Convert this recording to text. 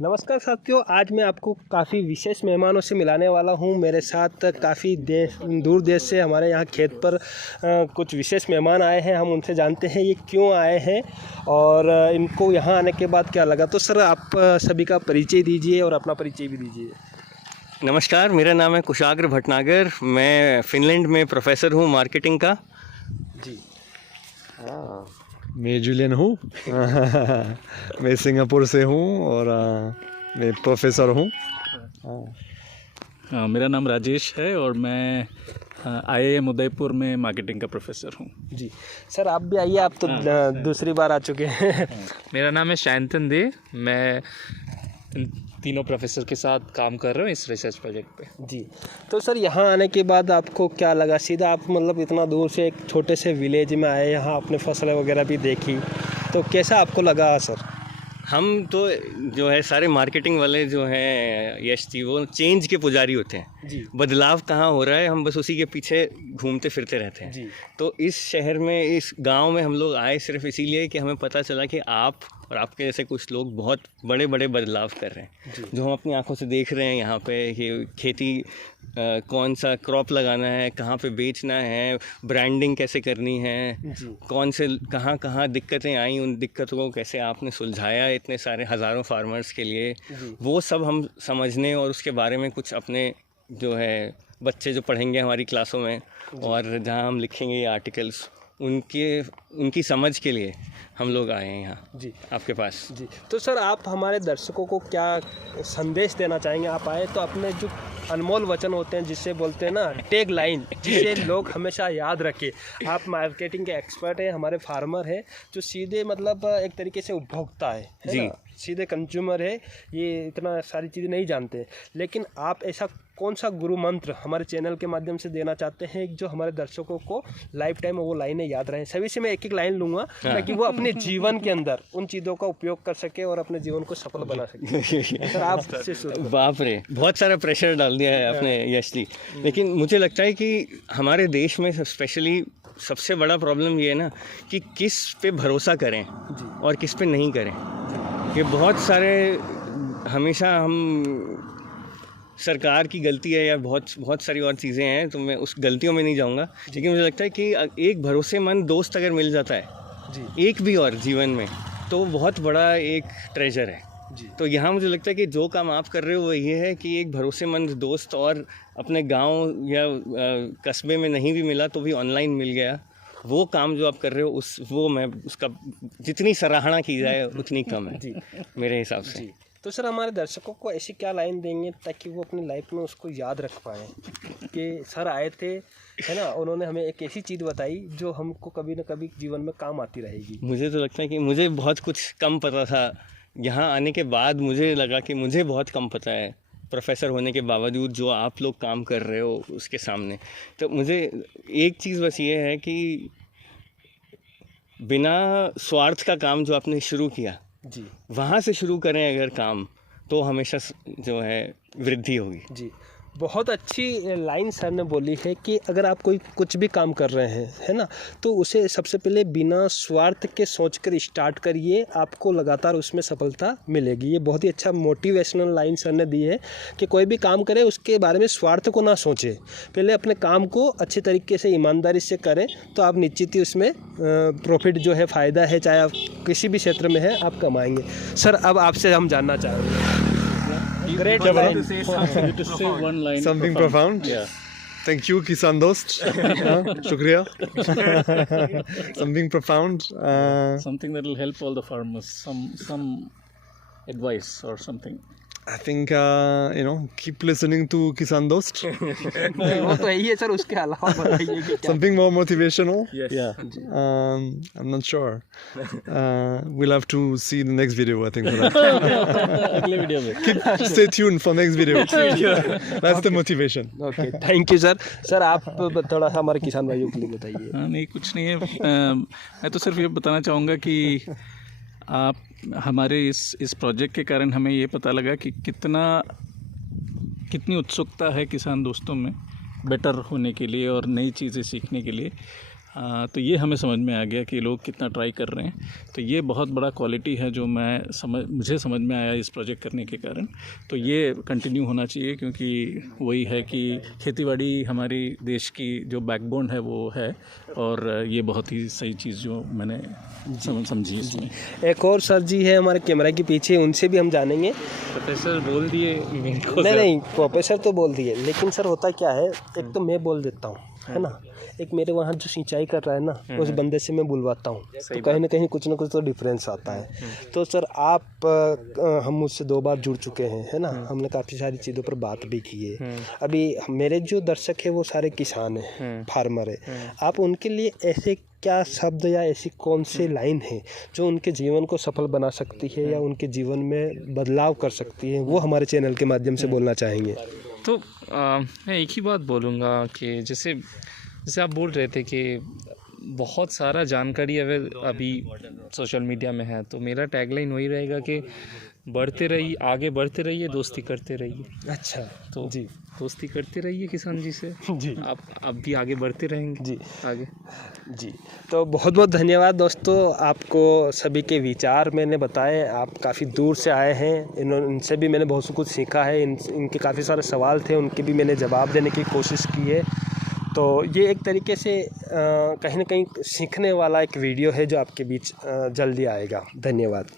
नमस्कार साथियों, आज मैं आपको काफ़ी विशेष मेहमानों से मिलाने वाला हूं। मेरे साथ काफ़ी दूर देश से हमारे यहाँ खेत पर कुछ विशेष मेहमान आए हैं। हम उनसे जानते हैं ये क्यों आए हैं और इनको यहाँ आने के बाद क्या लगा। तो सर, आप सभी का परिचय दीजिए और अपना परिचय भी दीजिए। नमस्कार, मेरा नाम है कुशाग्र भटनागर। मैं फिनलैंड में प्रोफेसर हूँ मार्केटिंग का। जी हाँ, मैं जूलियन हूँ। मैं सिंगापुर से हूँ और मैं प्रोफेसर हूँ। मेरा नाम राजेश है और मैं IIM उदयपुर में मार्केटिंग का प्रोफेसर हूँ। जी सर, आप भी आइए, आप तो दूसरी बार आ चुके हैं। मेरा नाम है शांतन दे। मैं तीनों प्रोफेसर के साथ काम कर रहा हूँ इस रिसर्च प्रोजेक्ट पे। जी, तो सर यहाँ आने के बाद आपको क्या लगा? सीधा आप मतलब इतना दूर से एक छोटे से विलेज में आए, यहाँ अपने फसलें वगैरह भी देखी, तो कैसा आपको लगा सर? हम तो जो है सारे मार्केटिंग वाले जो हैं यश जी, वो चेंज के पुजारी होते हैं जी। बदलाव कहाँ हो रहा है, हम बस उसी के पीछे घूमते फिरते रहते हैं। जी। तो इस शहर में, इस गांव में हम लोग आए सिर्फ इसीलिए कि हमें पता चला कि आप और आपके जैसे कुछ लोग बहुत बड़े बड़े बदलाव कर रहे हैं, जो हम अपनी आंखों से देख रहे हैं यहाँ पे कि खेती कौन सा क्रॉप लगाना है, कहाँ पे बेचना है, ब्रांडिंग कैसे करनी है, कौन से कहाँ कहाँ दिक्कतें आई, उन दिक्कतों को कैसे आपने सुलझाया इतने सारे हज़ारों फार्मर्स के लिए, वो सब हम समझने और उसके बारे में कुछ अपने जो है बच्चे जो पढ़ेंगे हमारी क्लासों में और जहाँ हम लिखेंगे ये आर्टिकल्स, उनकी समझ के लिए हम लोग आए हैं यहाँ जी आपके पास। जी, तो सर आप हमारे दर्शकों को क्या संदेश देना चाहेंगे? आप आए तो अपने जो अनमोल वचन होते हैं, जिससे बोलते हैं ना टैग लाइन, जिसे लोग हमेशा याद रखें। आप मार्केटिंग के एक्सपर्ट हैं, हमारे फार्मर हैं, जो सीधे मतलब एक तरीके से उपभोक्ता है जी, सीधे कंज्यूमर है, ये इतना सारी चीज़ें नहीं जानते। लेकिन आप ऐसा कौन सा गुरु मंत्र हमारे चैनल के माध्यम से देना चाहते हैं जो हमारे दर्शकों को लाइफ टाइम वो लाइनें याद रहें? सभी से मैं एक एक लाइन लूँगा ताकि वो अपने जीवन के अंदर उन चीज़ों का उपयोग कर सके और अपने जीवन को सफल बना सके। सर आप से शुरू। बाप रे, बहुत सारा प्रेशर डाल दिया है आपने यश जी। लेकिन मुझे लगता है कि हमारे देश में स्पेशली सबसे बड़ा प्रॉब्लम ये है ना कि किस पे भरोसा करें और किस पे नहीं करें। ये बहुत सारे हमेशा हम सरकार की गलती है या बहुत सारी और चीज़ें हैं, तो मैं उस गलतियों में नहीं जाऊंगा। लेकिन मुझे लगता है कि एक भरोसेमंद दोस्त अगर मिल जाता है एक भी और जीवन में, तो वो बहुत बड़ा एक ट्रेजर है। तो यहाँ मुझे लगता है कि जो काम आप कर रहे हो वो ये है कि एक भरोसेमंद दोस्त, और अपने गांव या कस्बे में नहीं भी मिला तो भी ऑनलाइन मिल गया, वो काम जो आप कर रहे हो उसका जितनी सराहना की जाए उतनी कम है मेरे हिसाब से। तो सर हमारे दर्शकों को ऐसी क्या लाइन देंगे ताकि वो अपनी लाइफ में उसको याद रख पाएँ कि सर आए थे, है ना, उन्होंने हमें एक ऐसी चीज़ बताई जो हमको कभी ना कभी जीवन में काम आती रहेगी? मुझे तो लगता है कि मुझे बहुत कुछ कम पता था। यहाँ आने के बाद मुझे लगा कि मुझे बहुत कम पता है प्रोफेसर होने के बावजूद जो आप लोग काम कर रहे हो उसके सामने। तो मुझे एक चीज़ बस ये है कि बिना स्वार्थ का काम जो आपने शुरू किया जी, वहाँ से शुरू करें अगर काम, तो हमेशा जो है वृद्धि होगी। जी, बहुत अच्छी लाइन सर ने बोली है कि अगर आप कुछ भी काम कर रहे हैं, है ना, तो उसे सबसे पहले बिना स्वार्थ के सोचकर स्टार्ट करिए, आपको लगातार उसमें सफलता मिलेगी। ये बहुत ही अच्छा मोटिवेशनल लाइन सर ने दी है कि कोई भी काम करें उसके बारे में स्वार्थ को ना सोचें, पहले अपने काम को अच्छे तरीके से ईमानदारी से करें, तो आप निश्चित ही उसमें प्रॉफिट जो है, फ़ायदा है, चाहे आप किसी भी क्षेत्र में है, आप कमाएंगे। सर अब आपसे हम जानना चाहेंगे Great to say one line. Something profound. Yeah. Thank you, Kisan Dost. Shukriya. Something profound. Something that will help all the farmers. Some advice or something. I think keep listening to Kisan Dost. वो तो यही है sir, उसके अलावा बताइए कि क्या? Something more motivational. Yes. Yeah. I'm not sure. We'll have to see the next video, I think, for that. अगले वीडियो में Stay tuned for next video. That's the motivation. Okay, thank you sir. Sir आप थोड़ा सा हमारे किसान भाइयों के लिए बताइए। नहीं, कुछ नहीं है। मैं तो सिर्फ ये बताना चाहूँगा कि आप हमारे इस प्रोजेक्ट के कारण हमें ये पता लगा कि कितनी उत्सुकता है किसान दोस्तों में बेटर होने के लिए और नई चीज़ें सीखने के लिए। तो ये हमें समझ में आ गया कि लोग कितना ट्राई कर रहे हैं। तो ये बहुत बड़ा क्वालिटी है जो मुझे समझ में आया इस प्रोजेक्ट करने के कारण। तो ये कंटिन्यू होना चाहिए, क्योंकि वही है कि खेतीबाड़ी हमारी देश की जो बैकबोन है वो है, और ये बहुत ही सही चीज़ जो मैंने समझी इसमें। एक और सर जी है हमारे कैमरा के पीछे, उनसे भी हम जानेंगे। प्रोफेसर बोल दिए मेरे को। नहीं, प्रोफेसर तो बोल दिए, लेकिन सर होता क्या है, एक तो मैं बोल देता हूँ, है ना, एक मेरे वहाँ जो सिंचाई कर रहा है ना, उस बंदे से मैं बुलवाता हूँ, तो कहीं ना कहीं कुछ ना कुछ तो डिफरेंस आता है। तो सर आप हम मुझसे 2 बार जुड़ चुके हैं, है ना, हमने काफ़ी सारी चीज़ों पर बात भी की है। अभी मेरे जो दर्शक है वो सारे किसान हैं, फार्मर है, आप उनके लिए ऐसे क्या शब्द या ऐसी कौन सी लाइन है जो उनके जीवन को सफल बना सकती है या उनके जीवन में बदलाव कर सकती है, वो हमारे चैनल के माध्यम से बोलना चाहेंगे? तो मैं एक ही बात बोलूँगा कि जैसे आप बोल रहे थे कि बहुत सारा जानकारी अभी सोशल मीडिया में है, तो मेरा टैगलाइन वही रहेगा कि बढ़ते रहिए, आगे बढ़ते रहिए, दोस्ती करते रहिए। अच्छा, तो जी, दोस्ती करते रहिए किसान जी से, जी, आप भी आगे बढ़ते रहेंगे जी, आगे। जी। तो बहुत बहुत धन्यवाद दोस्तों, आपको सभी के विचार मैंने बताए, आप काफ़ी दूर से आए हैं, इनसे भी मैंने बहुत कुछ सीखा है, इनके काफ़ी सारे सवाल थे, उनके भी मैंने जवाब देने की कोशिश की है। तो ये एक तरीके से कहीं ना कहीं सीखने वाला एक वीडियो है जो आपके बीच जल्दी आएगा। धन्यवाद।